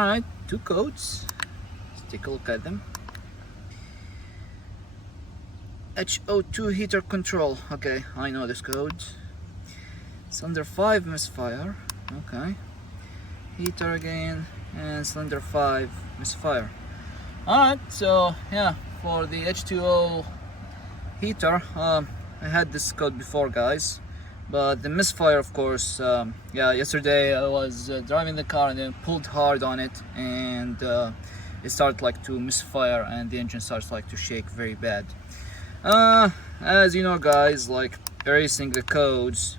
Alright, two codes. Let's take a look at them. H02 Heater Control. Okay, I know this code. Cylinder 5 misfire. Okay. Heater again. And cylinder 5 misfire. Alright, so yeah, for the H2O heater, I had this code before, guys. But the misfire, of course, yeah, yesterday I was driving the car and then pulled hard on it, and it started like to misfire, and the engine starts like to shake very bad. As you know, guys, like erasing the codes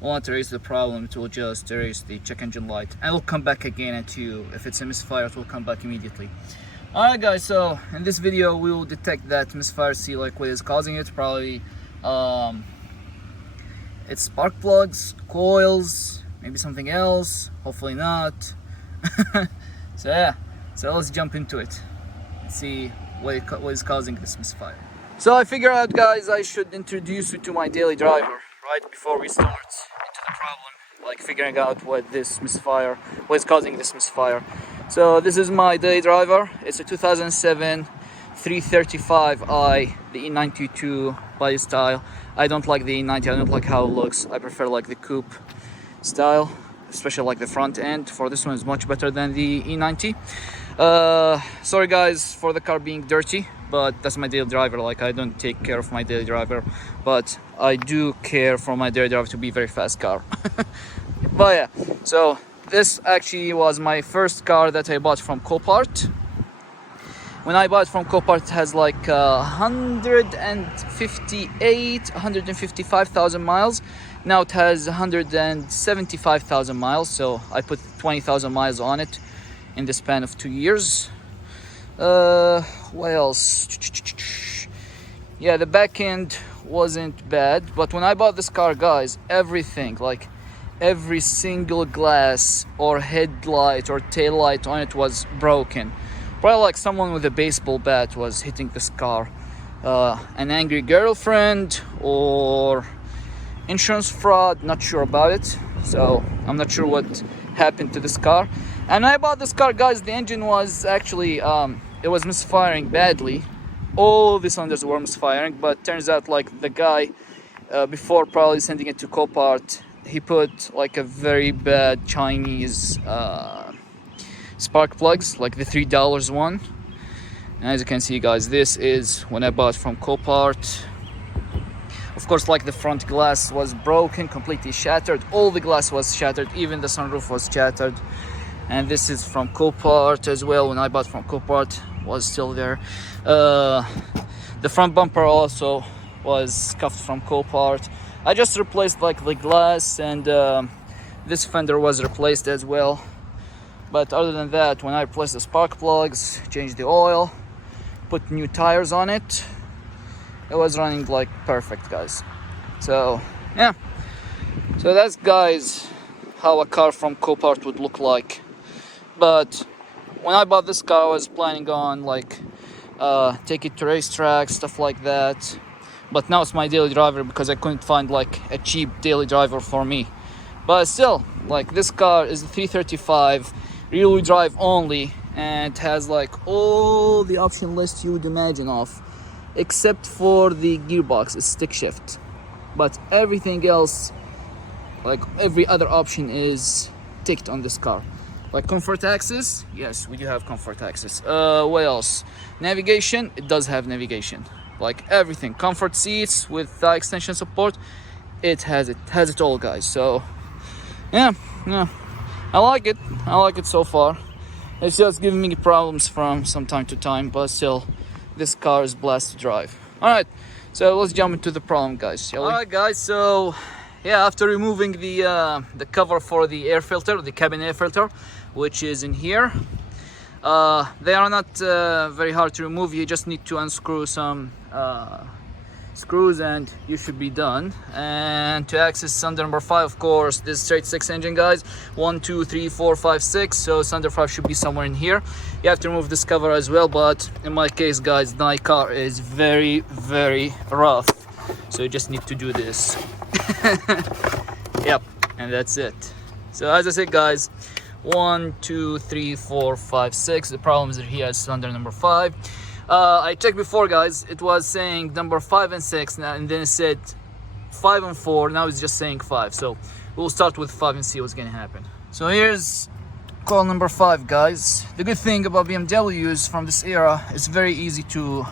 won't erase the problem, it will just erase the check engine light, and it will come back again at you. If it's a misfire, it will come back immediately. Alright, guys, so in this video we will detect that misfire, see like what is causing it. Probably it's spark plugs, coils, maybe something else, hopefully not. So yeah, so let's jump into it and see what is causing this misfire. So I figured out, guys, I should introduce you to my daily driver right before we start into the problem, like figuring out what is causing this misfire. So this is my daily driver. It's a 2007 335i, the E92 body style. I don't like the E90, I don't like how it looks. I prefer like the coupe style, especially like the front end. For this one is much better than the E90. Sorry guys for the car being dirty, but that's my daily driver. Like, I don't take care of my daily driver, but I do care for my daily driver to be a very fast car. But yeah, so this actually was my first car that I bought from CoPart. When I bought from CoPart, it has like 155,000 miles. Now it has 175,000 miles, so I put 20,000 miles on it in the span of 2 years. What else? Yeah, the back end wasn't bad, but when I bought this car, guys, everything, like every single glass or headlight or tail light on it was broken. Probably like someone with a baseball bat was hitting this car. An angry girlfriend or insurance fraud, not sure about it. So I'm not sure what happened to this car. And when I bought this car, guys, the engine was actually it was misfiring badly. All the cylinders were misfiring, but turns out like the guy before probably sending it to CoPart, he put like a very bad Chinese spark plugs, like the $3 one. And as you can see, guys, this is when I bought from CoPart. Of course, like the front glass was broken, completely shattered. All the glass was shattered, even the sunroof was shattered. And this is from CoPart as well. When I bought from CoPart, was still there. The front bumper also was scuffed from CoPart. I just replaced like the glass, and this fender was replaced as well. But other than that, when I replaced the spark plugs, changed the oil, put new tires on it, it was running like perfect, guys. So yeah, so that's, guys, how a car from CoPart would look like. But when I bought this car, I was planning on like take it to racetracks, stuff like that. But now it's my daily driver because I couldn't find like a cheap daily driver for me. But still, like, this car is a 335 rear-wheel drive only, and it has like all the option list you would imagine of, except for the gearbox, it's stick shift. But everything else, like every other option, is ticked on this car. Like comfort access, yes, we do have comfort access. What else? Navigation, it does have navigation. Like everything, comfort seats with extension support, it has it all, guys. So yeah, I like it so far. It's just giving me problems from some time to time, but still, this car is blessed to drive. All right, so let's jump into the problem, guys, shall we? All right, guys, so yeah, after removing the cover for the air filter, the cabin air filter, which is in here, they are not very hard to remove. You just need to unscrew some screws and you should be done. And to access cylinder number 5, of course, this straight 6 engine, guys, 1 2 3 4 5 6, so cylinder 5 should be somewhere in here. You have to remove this cover as well, but in my case, guys, my car is very rough, so you just need to do this. Yep, and that's it. So as I said, guys, 1, 2, 3, 4, 5, 6. The problem is that he has cylinder number 5. I checked before, guys. It was saying number 5 and 6, and then it said 5 and 4. Now it's just saying 5. So we'll start with 5 and see what's gonna happen. So here's coil number 5, guys. The good thing about BMWs from this era, it's very easy to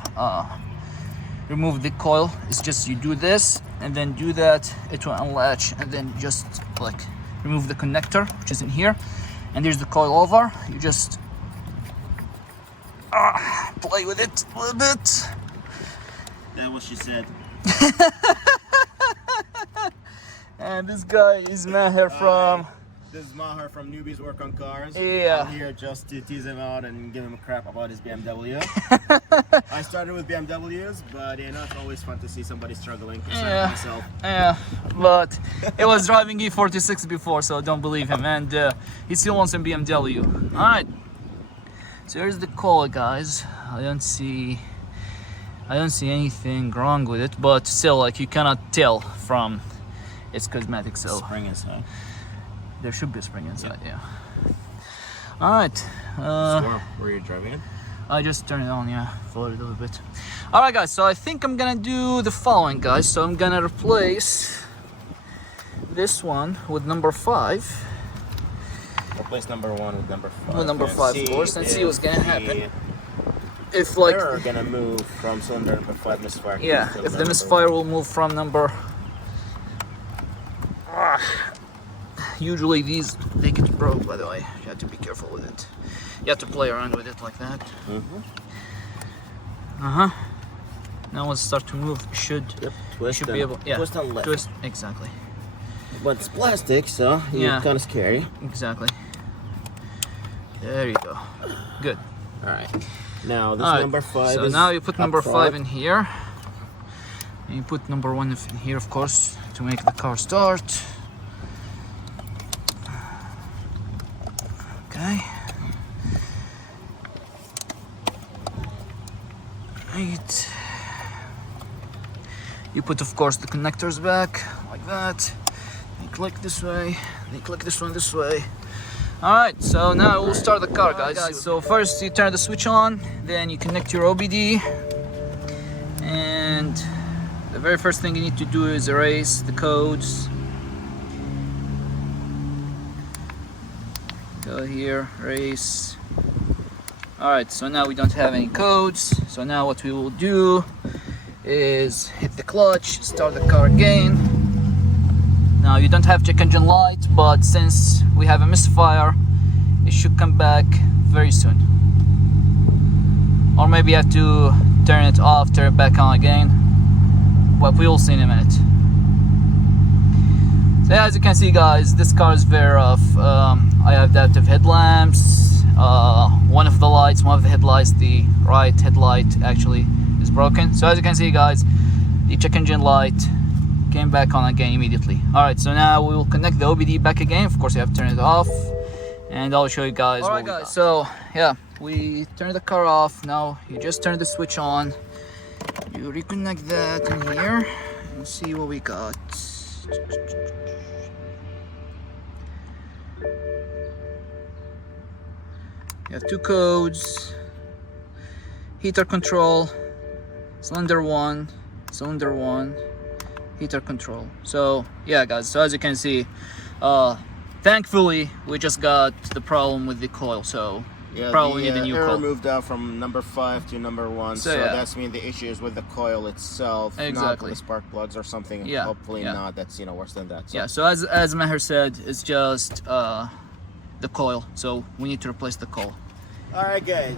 remove the coil. It's just you do this and then do that, it will unlatch, and then just like remove the connector, which is in here, and there's the coil over. You just play with it a little bit. That's what she said. And this guy is Maher from This is Maher from Newbies Work on Cars. Yeah. I'm here just to tease him out and give him a crap about his BMW. I started with BMWs, but you know, it's always fun to see somebody struggling. Yeah. Myself. Yeah, but it was driving E46 before, so don't believe him. And he still wants a BMW. All right. So here's the coil, guys. I don't see anything wrong with it, but still, like, you cannot tell from its cosmetics. So Spring inside. there should be a spring inside. Yeah. All right. Squirrel, were you driving it? I just turned it on, yeah, floated a little bit. All right, guys, so I think I'm gonna do the following, guys. So I'm gonna replace this one with number 5. Replace number 1 with number 5. With number 5, of course, and see what's gonna happen. If Like, like, they're gonna move from cylinder number 5 misfire. yeah, if the misfire will move from number. Usually these, they get broke, by the way. You have to be careful with it. You have to play around with it like that. Now once it start to move, you should be able, yeah, twist and lift. twist, exactly. But it's plastic, so Yeah. it's kind of scary. Exactly. There you go. Good. All right. Now this All right, number 5. so is now you put up number 5 front. in here. And you put number 1 in here, of course, to make the car start. Okay. Right. You put, of course, the connectors back like that. They click this way. They click this one this way. All right. So now we'll start the car, guys. So first you turn the switch on, then you connect your OBD, and the very first thing you need to do is erase the codes. Go here, erase. All right, so now we don't have any codes. So now what we will do is hit the clutch, start the car again. Now you don't have check engine light, but since we have a misfire, it should come back very soon. Or maybe you have to turn it off, turn it back on again. But we will see in a minute. So as you can see, guys, this car is very rough. I have adaptive headlamps. One of the lights, one of the headlights, the right headlight actually is broken. So as you can see, guys, the check engine light came back on again immediately. All right, so now we will connect the OBD back again. Of course, you have to turn it off, and I'll show you guys. All right, guys. So yeah, we turned the car off. Now you just turn the switch on. You reconnect that in here and see what we got. You have 2 codes: heater control, cylinder 1, heater control. So yeah, guys, so as you can see, thankfully we just got the problem with the coil, so Yeah, probably need a new error coil. moved out from number 5 to number 1, so yeah. that's mean the issue is with the coil itself, not Exactly. the spark plugs or something. Yeah, Hopefully yeah. not. That's worse than that. So. Yeah, so as Maher said, it's just the coil, so we need to replace the coil. All right, guys.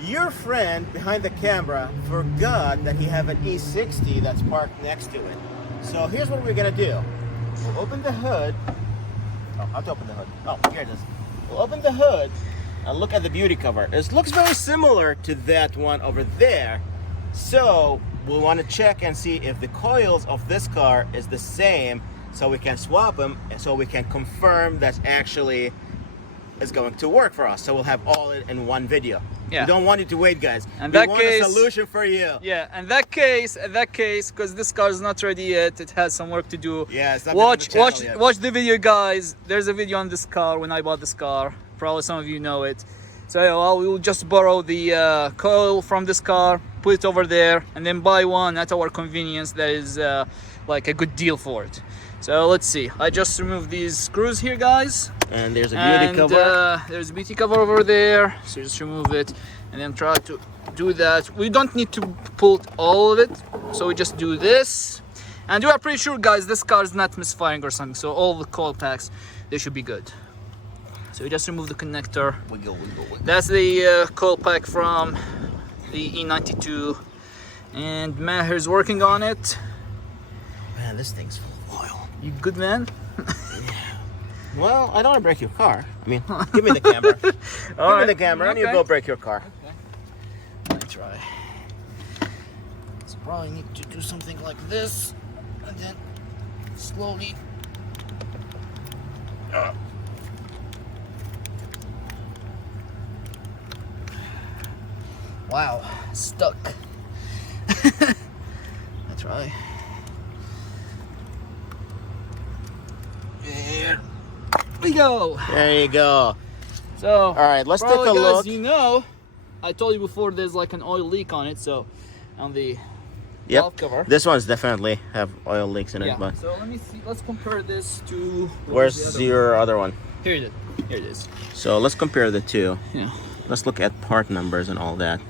Your friend behind the camera forgot that he have an E60 that's parked next to it. So here's what we're gonna do. We'll open the hood. Oh, how to open the hood? Oh, here it is. We'll open the hood and look at the beauty cover. It looks very similar to that one over there. So we'll want to check and see if the coils of this car is the same, so we can swap them, so we can confirm that actually is going to work for us. So we'll have all it in one video. Yeah. We don't want you to wait, guys. In We that want case- a solution for you. Yeah, in that case, because this car is not ready yet, it has some work to do. Yeah, it's not been on the channel yet. Watch the video, guys. There's a video on this car when I bought this car. Probably some of you know it. So we will just borrow the coil from this car, put it over there, and then buy one at our convenience. That is like a good deal for it. So let's see. I just removed these screws here, guys. And there's a beauty cover. There's a beauty cover over there. So just remove it and then try to do that. We don't need to pull all of it. So we just do this. And we are pretty sure, guys, this car is not misfiring or something. So all the coil packs, they should be good. So we just remove the connector. Wiggle. That's the coil pack from the E92. And Maher is working on it. Man, this thing's full of oil. You good, man? Well, I don't want to break your car. I mean, give me the camera. Give me the camera and you go break your car. Okay. Let me try. So probably need to do something like this, and then slowly. Wow, stuck. Let's try. There we go. There you go. So, all right, let's take a guys, look. You know, I told you before there's like an oil leak on it, so on the valve cover. This one's definitely have oil leaks in it. Yeah. But So let me see. Let's compare this to. where's your other one? Here it is. Here it is. So let's compare the two. Yeah. Let's look at part numbers and all that.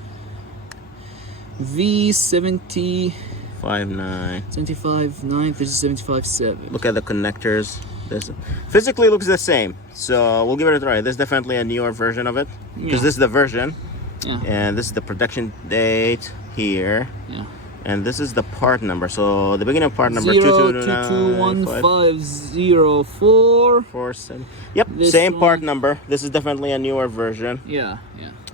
V70. 5.9. 75.9 versus 75.7. Look at the connectors. This physically looks the same, so we'll give it a try. This is definitely a newer version of it, because this is the version, and this is the production date here, and this is the part number. So the beginning of part number 2221504. Yep, This same one. part number. This is definitely a newer version. Yeah.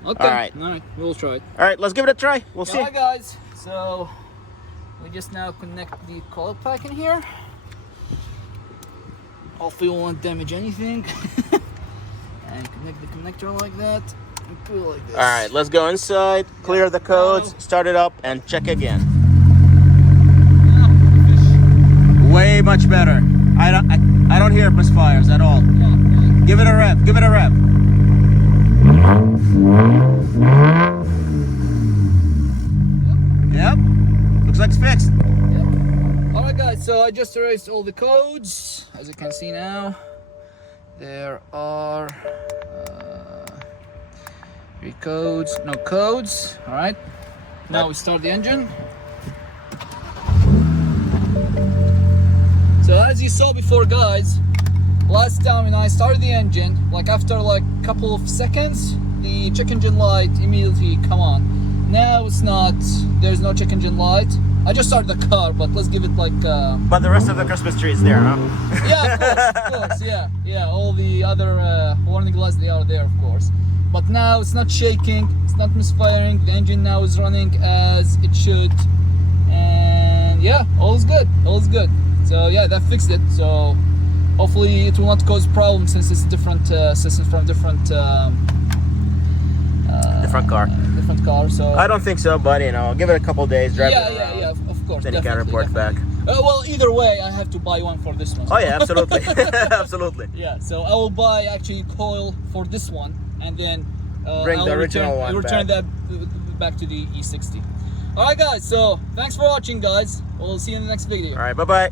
Okay. All right, We'll try it. all right. Let's give it a try. We'll see. Alright, guys. So we just now connect the coil pack in here. Hopefully we won't damage anything. And connect the connector like that. And put it like this. All right, let's go inside, clear the codes, start it up, and check again. Way much better. I don't hear misfires at all. Give it a rev. Give it a rev. Yep. Looks like it's fixed. Alright, guys. So I just erased all the codes. As you can see now, there are 3 codes. No codes. All right. Now we start the engine. So as you saw before, guys, last time when I started the engine, like after like a couple of seconds, the check engine light immediately come on. Now it's not. There's no check engine light. I just started the car, but let's give it like. But the rest of the Christmas tree is there, huh? Yeah, of course, yeah. All the other warning lights, they are there, of course. But now it's not shaking. It's not misfiring. The engine now is running as it should, and yeah, all is good. All is good. So yeah, that fixed it. So hopefully it will not cause problems since it's different systems from different different car. Different car. So I don't think so, but you know, give it a couple days, drive it around. Yeah, of course. Then you can report back. Well, either way, I have to buy one for this one. Oh yeah, absolutely, absolutely. Yeah, so I will buy actually coil for this one, and then Bring the original one return back. that back to the E60. All right, guys. So thanks for watching, guys. We'll see you in the next video. All right, bye bye.